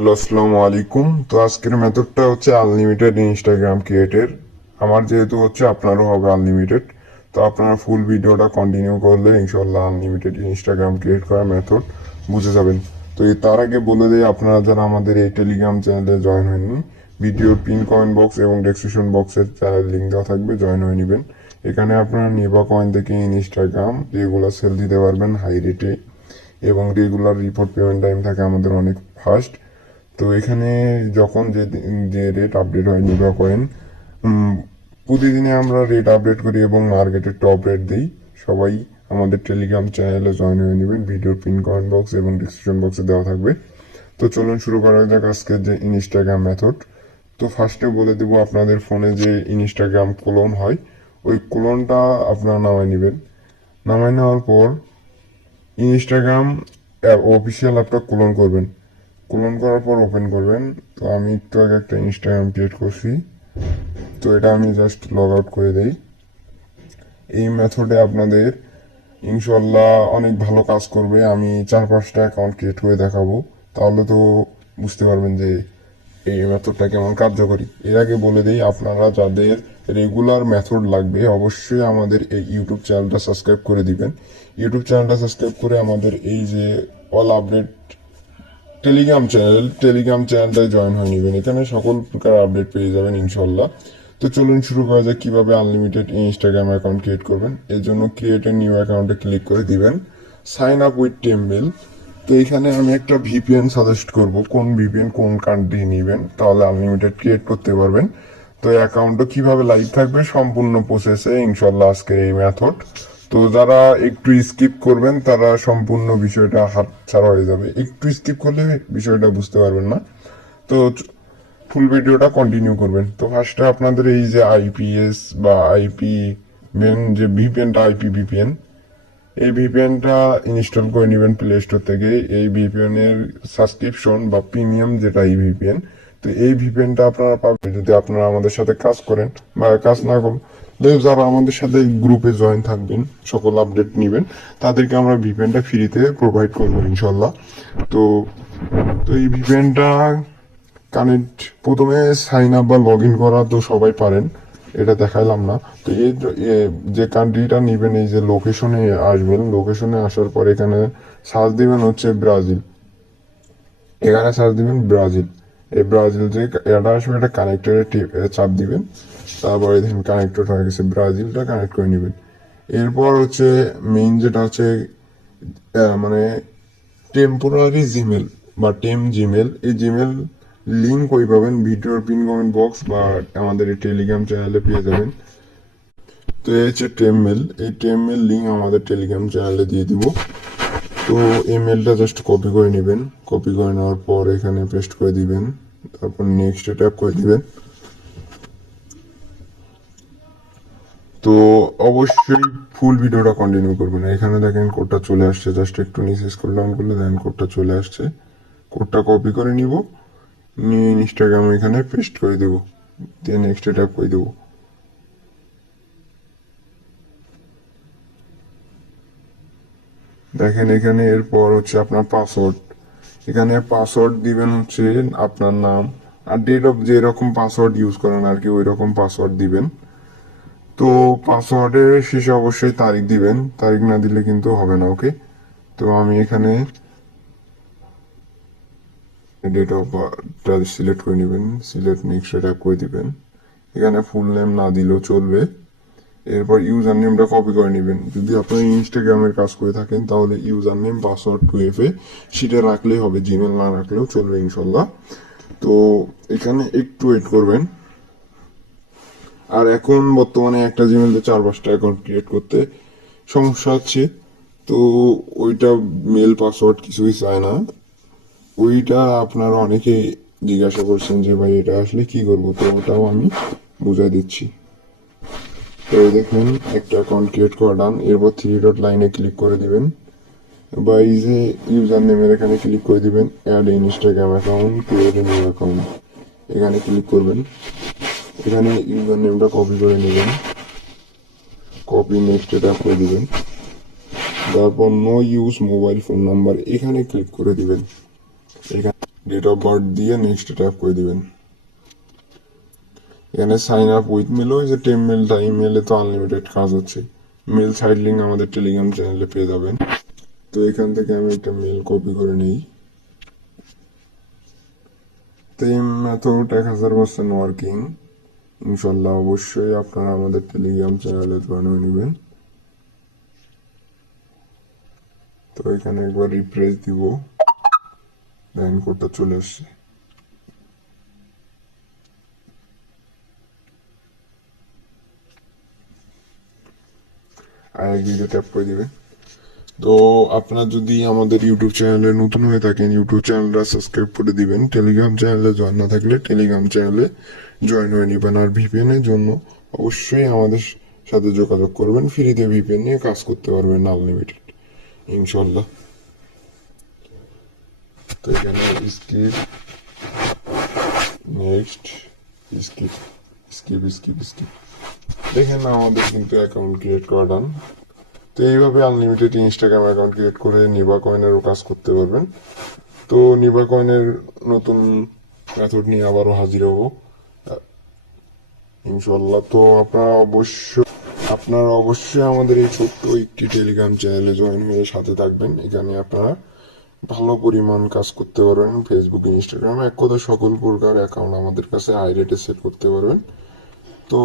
Hello, আসসালামু আলাইকুম। তো আজকের মেথডটা হচ্ছে আনলিমিটেড ইনস্টাগ্রাম ক্রিয়েটের। আমার যেহেতু হচ্ছে আপনারও হবে আনলিমিটেড, তো আপনারা ফুল ভিডিওটা কন্টিনিউ করলে ইনশাল্লাহ আনলিমিটেড ইনস্টাগ্রাম ক্রিয়েট করার মেথড বুঝে যাবেন। তো তার আগে বলে দিই, আপনারা যারা আমাদের এই টেলিগ্রাম চ্যানেলে জয়েন হয়নি, ভিডিওর পিন কমেন্ট বক্স এবং ডেসক্রিপশন বক্সের চ্যানেল লিঙ্ক দেওয়া থাকবে, জয়েন হয়ে নেবেন। এখানে আপনারা নিবা কয়েন থেকে ইনস্টাগ্রাম রেগুলার সেল দিতে পারবেন হাই রেটে, এবং রেগুলার রিপোর্ট পেমেন্ট টাইম থাকে আমাদের অনেক ফাস্ট। তো এখানে যখন যে রেট আপডেট হয় নিবা কয়েন, প্রতিদিনে আমরা রেট আপডেট করি এবং মার্কেটের টপ রেট দিই। সবাই আমাদের টেলিগ্রাম চ্যানেলে জয়েন হয়ে নেবেন, ভিডিওর পিন কমেন্ট বক্স এবং ডিসক্রিপশন বক্সে দেওয়া থাকবে। তো চলুন শুরু করা যাক আজকের যে ইনস্টাগ্রাম মেথড। তো ফার্স্টে বলে দেবো, আপনাদের ফোনে যে ইনস্টাগ্রাম ক্লোন হয়, ওই ক্লোনটা আপনারা নামায় নেবেন। নামায় নেওয়ার পর ইনস্টাগ্রাম অফিসিয়াল অ্যাপটা ক্লোন করবেন। ক্লোন করার পর ওপেন করবেন। তো আমি একটু আগে একটা ইনস্টাগ্রাম ক্রিয়েট করছি, তো এটা আমি জাস্ট লগ আউট করে দেই। এই মেথডে আপনাদের ইনশাল্লাহ অনেক ভালো কাজ করবে। আমি 4-5টা অ্যাকাউন্ট ক্রিয়েট করে দেখাবো, তাহলে তো বুঝতে পারবেন যে এই মেথডটা কেমন কার্যকরী। এর আগে বলে দিই, আপনারা যাদের রেগুলার মেথড লাগবে অবশ্যই আমাদের এই ইউটিউব চ্যানেলটা সাবস্ক্রাইব করে দিবেন। ইউটিউব চ্যানেলটা সাবস্ক্রাইব করে আমাদের এই যে অল আপডেট টেলিগ্রাম চ্যানেলটায় জয়েন হয়ে নেবেন। এখানে সকল প্রকার আপডেট পেয়ে যাবেন ইনশাল্লাহ। তো চলুন শুরু করা যাক কিভাবে আনলিমিটেড ইনস্টাগ্রাম অ্যাকাউন্ট ক্রিয়েট করবেন। এর জন্য ক্রিয়েট এ নিউ অ্যাকাউন্টে ক্লিক করে দিবেন, সাইন আপ উইথ টেমমেল। তো এখানে আমি একটা ভিপিএন সাজেস্ট করব, কোন ভিপিএন কোন কান্ট্রি নেবেন, তাহলে আনলিমিটেড ক্রিয়েট করতে পারবেন। তো অ্যাকাউন্টও কিভাবে লাইভ থাকবে সম্পূর্ণ প্রসেসে ইনশাল্লাহ আজকের এই মেথড। তো যারা একটু স্কিপ করবেন তারা সম্পূর্ণ বিষয়টা হাতছাড়া হয়ে যাবে, একটু স্কিপ করলে বিষয়টা বুঝতে পারবেন না। তো ফুল ভিডিওটা কন্টিনিউ করবেন। তো ফার্স্টে আপনাদের এই যে আইপিএস বা আইপি মেন যে ভিপিএনটা, আইপি ভিপিএন, এই ভিপিএনটা ইনস্টল করে নেবেন প্লে স্টোর থেকে। এই ভিপিএন এর সাবস্ক্রিপশন বা প্রিমিয়াম যেটা এই ভিপিএন, তো এই ভিপিএনটা আপনারা পাবেন যদি আপনারা আমাদের সাথে কাজ করেন বা কাজ না করেন। যারা আমাদের সাথে গ্রুপে জয়েন থাকবেন, সকল আপডেট নেবেন, তাদেরকে আমরা ভিপিএনটা ফ্রিতে প্রোভাইড করবো ইনশাল্লাহ। তো তো এই ভিপিএনটা কানেক্ট, প্রথমে সাইন আপ বা লগ ইন করা তো সবাই পারেন, এটা দেখাইলাম না। তো এই যে কান্ট্রিটা নেবেন, এই যে লোকেশনে আসবেন, লোকেশনে আসার পর এখানে সার্চ দিবেন হচ্ছে ব্রাজিল। এখানে সার্চ দিবেন ব্রাজিল। এই ব্রাজিল যে এটা আসবে, এটা কানেক্টরে চাপ দিবেন। তারপরে দেখুন কানেক্টেড হয়ে গেছে, ব্রাজিলটা কানেক্ট করে নেবেন। এরপর হচ্ছে মেইন যেটা হচ্ছে মানে টেম্পোরারি জিমেল বা জিমেল, এই জিমেল লিঙ্ক কই পাবেন, ভিডিওর পিন কমেন্ট বক্স বা আমাদের এই টেলিগ্রাম চ্যানেলে পেয়ে যাবেন। তো এই হচ্ছে টেমমেল, এই টেমমেল লিঙ্ক আমাদের টেলিগ্রাম চ্যানেলে দিয়ে দিব। তো এই মেলটা জাস্ট কপি করে নেবেন, কপি করে নেওয়ার পর এখানে পেস্ট করে দিবেন, তারপর নেক্সট ট্যাপ করে দিবেন। তো অবশ্যই ফুল ভিডিওটা কন্টিনিউ করবেন। এখানে দেখেন কোডটা চলে আসছে, জাস্ট একটু নিচে স্ক্রল ডাউন করলে দেখেন কোডটা চলে আসছে। কোডটা কপি করে নিব, নিয়ে ইনস্টাগ্রাম এখানে পেস্ট করে দেবো, দিয়ে নেক্সট ট্যাপ করে দেবো। দেখেন এখানে এরপর হচ্ছে আপনার পাসওয়ার্ড, এখানে পাসওয়ার্ড দিবেন হচ্ছে আপনার নাম আর ডেট অফ, যে রকম পাসওয়ার্ড ইউজ করেন আর কি ওই রকম পাসওয়ার্ড দিবেন। তো পাসওয়ার্ডের শেষে অবশ্যই তারিখ দিবেন, তারিখ না দিলে কিন্তু হবে না, ওকে। তো আমি এখানে ডেট অফ বার্থটা সিলেক্ট করে নেবেন, সিলেক্ট নেক্সট ট্যাপ করে দিবেন। এখানে ফুল নেম না দিলেও চলবে। এরপর ইউজার নেমটা কপি করে নেবেন। যদি আপনার ইনস্টাগ্রামের কাজ করে থাকেন তাহলে ইউজার নেম পাসওয়ার্ড 2FA সেটা রাখলেই হবে, জিমেল না রাখলেও চলবে ইনশাল্লাহ। তো এখানে একটু ওয়েট করবেন। আর এখন বর্তমানে একটা জিমেলে 4-5টা অ্যাকাউন্ট ক্রিয়েট করতে সমস্যা হচ্ছে। তো ওইটা মেল পাসওয়ার্ড কিছুই চায় না। ওইটা আপনারা অনেকে জিজ্ঞাসা করছেন যে ভাই এটা আসলে কি করবো, তো ওটাও আমি বুঝাই দিচ্ছি। তো দেখুন একটা অ্যাকাউন্ট ক্রিয়েট করা ডান। এরপর 3 ডট লাইনে ক্লিক করে দিবেন, বা এই যে ইউজার নেমের এখানে ক্লিক করে দিবেন, add Instagram account, create a new account, এখানে ক্লিক করবেন। এখানে ইউজার নেমটা কপি করে নেবেন, কপি নেক্সট ট্যাপ করে দিবেন। তারপর no use mobile phone number এখানে ক্লিক করে দিবেন। এখানে ডেট অফ বার্থ দিয়ে নেক্সট ট্যাপ করে দিবেন। এখানে সাইন আপ উইথ মেল, ওই যে মেলটা, ইমেলে তো আনলিমিটেড কাজ হচ্ছে। মেল সাইড লিঙ্ক আমাদের টেলিগ্রাম চ্যানেলে পেয়ে যাবেন। তো এখান থেকে আমি একটা মেল কপি করে নিই। তো এই মেথড 1000% ওয়ার্কিং ইনশাল্লাহ। অবশ্যই আপনারা আমাদের টেলিগ্রাম চ্যানেলে জয়েন হয়ে নেবেন। তো এখানে একবার রিফ্রেশ দিব, লাইন কোডটা চলে আসছে। আর একদিকে ট্যাপ করে দিবেন। তো আপনার যদি আমাদের ইউটিউব চ্যানেলে নতুন হয়ে থাকেন, ইউটিউব চ্যানেলটা সাবস্ক্রাইব করে দিবেন। টেলিগ্রাম চ্যানেলে জয়েন না থাকলে টেলিগ্রাম চ্যানেলে জয়েন হয়ে নেবেন। আর ভিপিএন এর জন্য অবশ্যই আমাদের সাথে যোগাযোগ করবেন। ফ্রিতে ভিপিএন নিয়ে কাজ করতে পারবেন আনলিমিটেড ইনশাল্লাহ। তো এখানে skip, next, skip, skip, skip, skip, দেখেন আমাদের কিন্তু অ্যাকাউন্ট ক্রিয়েট করা ডান। তো এইভাবে আনলিমিটেড ইনস্টাগ্রাম অ্যাকাউন্ট ক্রিয়েট করে নিবা কয়েনেরও কাজ করতে পারবেন। তো নিবা কয়েনের নতুন মেথড নিয়ে আবারও হাজির হব ইনশাল্লাহ। তো আপনারা অবশ্যই আমাদের এই ছোট্ট একটি টেলিগ্রাম চ্যানেলে জয়েন হয়ে সাথে থাকবেন। এখানে আপনারা ভালো পরিমাণ কাজ করতে পারবেন। ফেসবুক, ইনস্টাগ্রাম, এক কথা সকল প্রকার অ্যাকাউন্ট আমাদের কাছে হাই রেটে সেট করতে পারবেন। তো